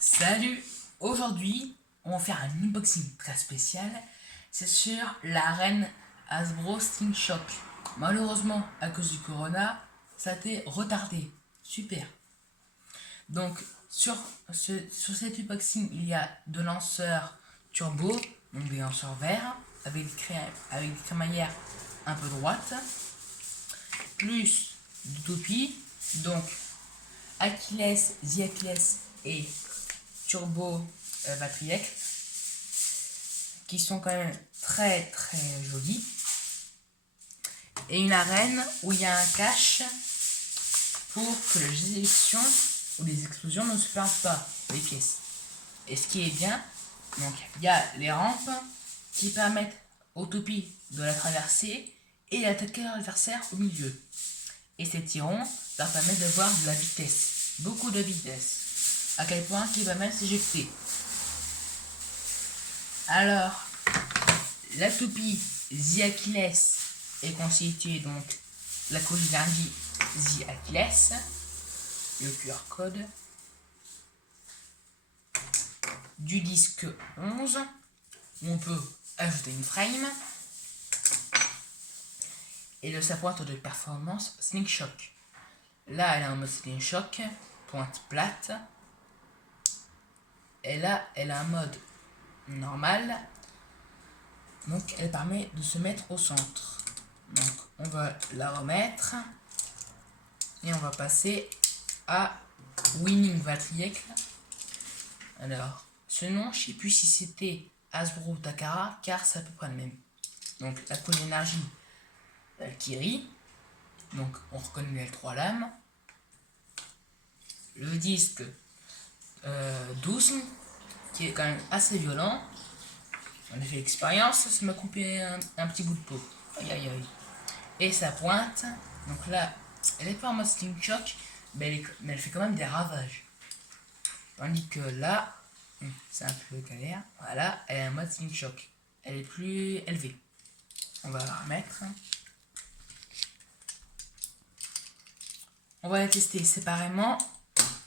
Salut! Aujourd'hui, on va faire un unboxing très spécial. C'est sur la reine Hasbro Sling Shock. Malheureusement, à cause du corona, ça a été retardé. Super. Donc, sur cet unboxing, il y a deux lanceurs turbo, donc des lanceurs verts, avec des crémaillères un peu droites, plus du toupie, donc Achilles, The Achilles et Turbo Vatriac, qui sont quand même très très jolis, et une arène où il y a un cache pour que les élections ou les explosions ne se perdent pas les pièces. Et ce qui est bien, donc il y a les rampes qui permettent aux toupies de la traverser et d'attaquer leur adversaire au milieu. Et ces tirons leur permettent d'avoir de la vitesse, beaucoup de vitesse, à quel point qu'ils va même s'éjecter. Alors, la toupie The Achilles est constituée donc la couche lundi The Achilles, le QR code, du disque 11 où on peut ajouter une frame, et de sa pointe de performance Sling Shock. Là, elle est en mode Sling Shock, pointe plate, et là, elle a un mode normal, donc elle permet de se mettre au centre. Donc on va la remettre et on va passer à Winning Vatriac. Alors ce nom, je sais plus si c'était Hasbro ou Takara, car c'est à peu près le même. Donc la couche d'énergie Valkyrie, donc on reconnaît les trois lames, le disque 12 qui est quand même assez violent. On a fait l'expérience, ça m'a coupé un petit bout de peau. Aïe aïe aïe. Et sa pointe, donc là, elle est pas en mode Sling Shock, mais elle fait quand même des ravages. Tandis que là, c'est un peu galère. Voilà, elle est en mode Sling Shock. Elle est plus élevée. On va la remettre. On va la tester séparément,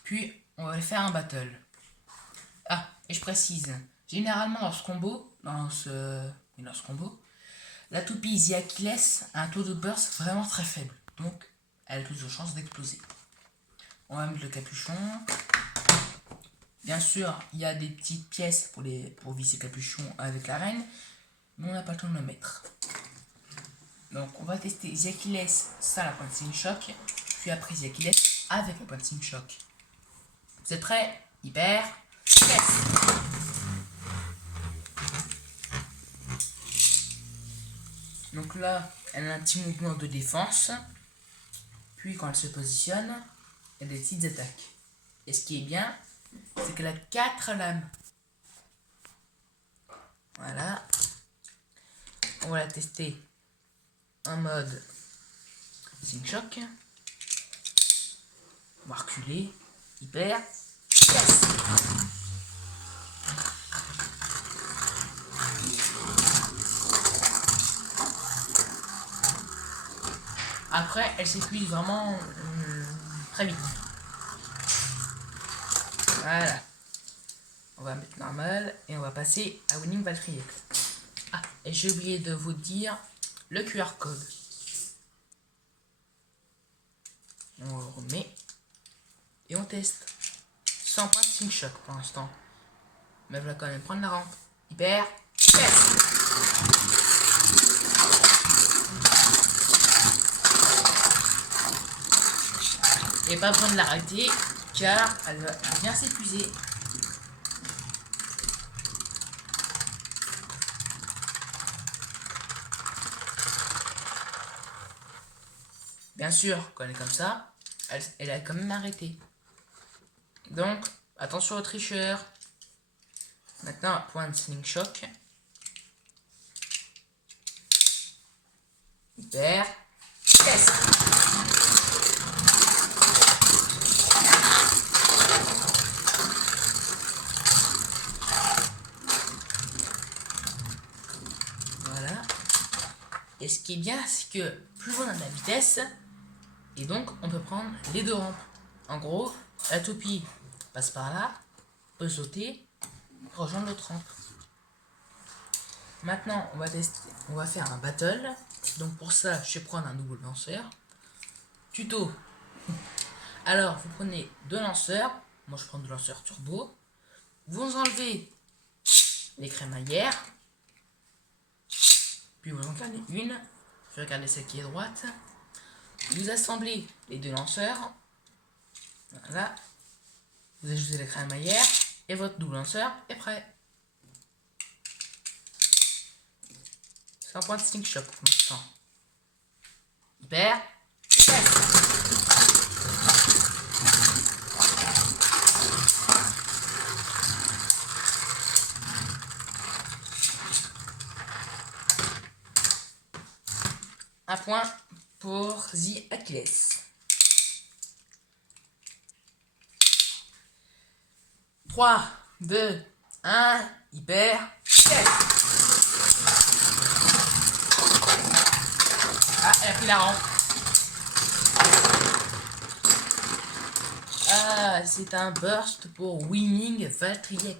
puis on va faire un battle. Ah, et je précise, généralement dans ce combo, la toupie The Achilles a un taux de burst vraiment très faible, donc elle a plus de chances d'exploser. On va mettre le capuchon. Bien sûr, il y a des petites pièces pour visser le capuchon avec la reine, mais on n'a pas le temps de le mettre. Donc on va tester The Achilles sans la pointe Sling Shock, puis après The Achilles avec la pointe Sling Shock. Vous êtes prêts? Hyper, yes. Donc là, elle a un petit mouvement de défense, puis quand elle se positionne, elle a des petites attaques. Et ce qui est bien, c'est qu'elle a 4 lames. Voilà. On va la tester en mode Sling Shock. On va reculer. Hyper. Yes. Après, elle s'épuise vraiment très vite. Voilà. On va mettre normal et on va passer à Winning Vatriac. Ah, et j'ai oublié de vous dire le QR code. On le remet et on teste. Sans point de Sling Shock pour l'instant. Mais je vais quand même prendre la rampe. Hyper. Yes. Et pas besoin de l'arrêter car elle va bien s'épuiser. Bien sûr, quand elle est comme ça, elle a quand même arrêté. Donc, attention aux tricheurs. Maintenant, point de Sling Shock. Hyper. Yes. Voilà. Et ce qui est bien, c'est que plus on a de la vitesse, et donc on peut prendre les deux rampes. En gros, la toupie passe par là, peut sauter, rejoindre l'autre rampe. Maintenant, on va tester, on va faire un battle. Donc pour ça, je vais prendre un double lanceur. Tuto. Alors, vous prenez 2 lanceurs. Moi, je prends 2 lanceurs turbo. Vous enlevez les crémaillères. Puis vous en gardez une. Je vais regarder celle qui est droite. Vous assemblez les 2 lanceurs. Voilà. Vous ajoutez les crémaillères. Et votre double lanceur est prêt. C'est un point de Stink Shock pour l'instant. Hyper. Un point pour The Achilles. Trois, 2, 1, hyper. Yes. Ah, elle a pris la rampe. Ah, c'est un burst pour Winning Valtryek.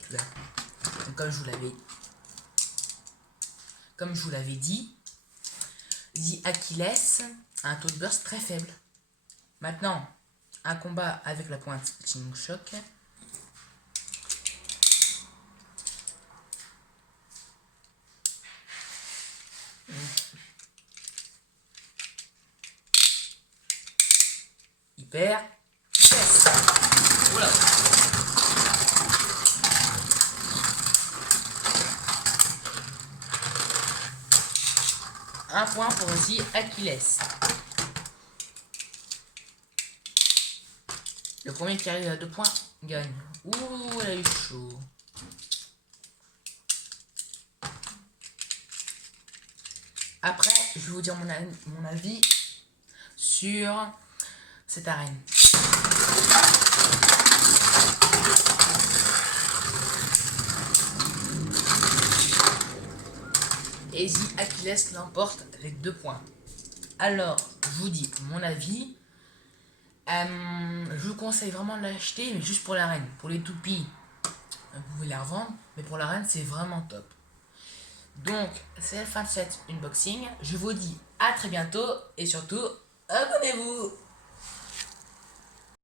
Comme je vous l'avais dit, The Achilles a un taux de burst très faible. Maintenant, un combat avec la pointe Stink Shock. Hyper. Yes. Oula. Un point pour The Achilles. Le premier qui arrive à 2 points gagne. Ouh, elle a eu chaud. Après, je vais vous dire mon avis sur cette arène. Et The Achilles l'emporte avec 2 points. Alors, je vous dis mon avis. Je vous conseille vraiment de l'acheter, mais juste pour l'arène. Pour les toupies, vous pouvez les revendre, mais pour l'arène, c'est vraiment top. Donc, c'est la fin de cet unboxing. Je vous dis à très bientôt et surtout, abonnez-vous!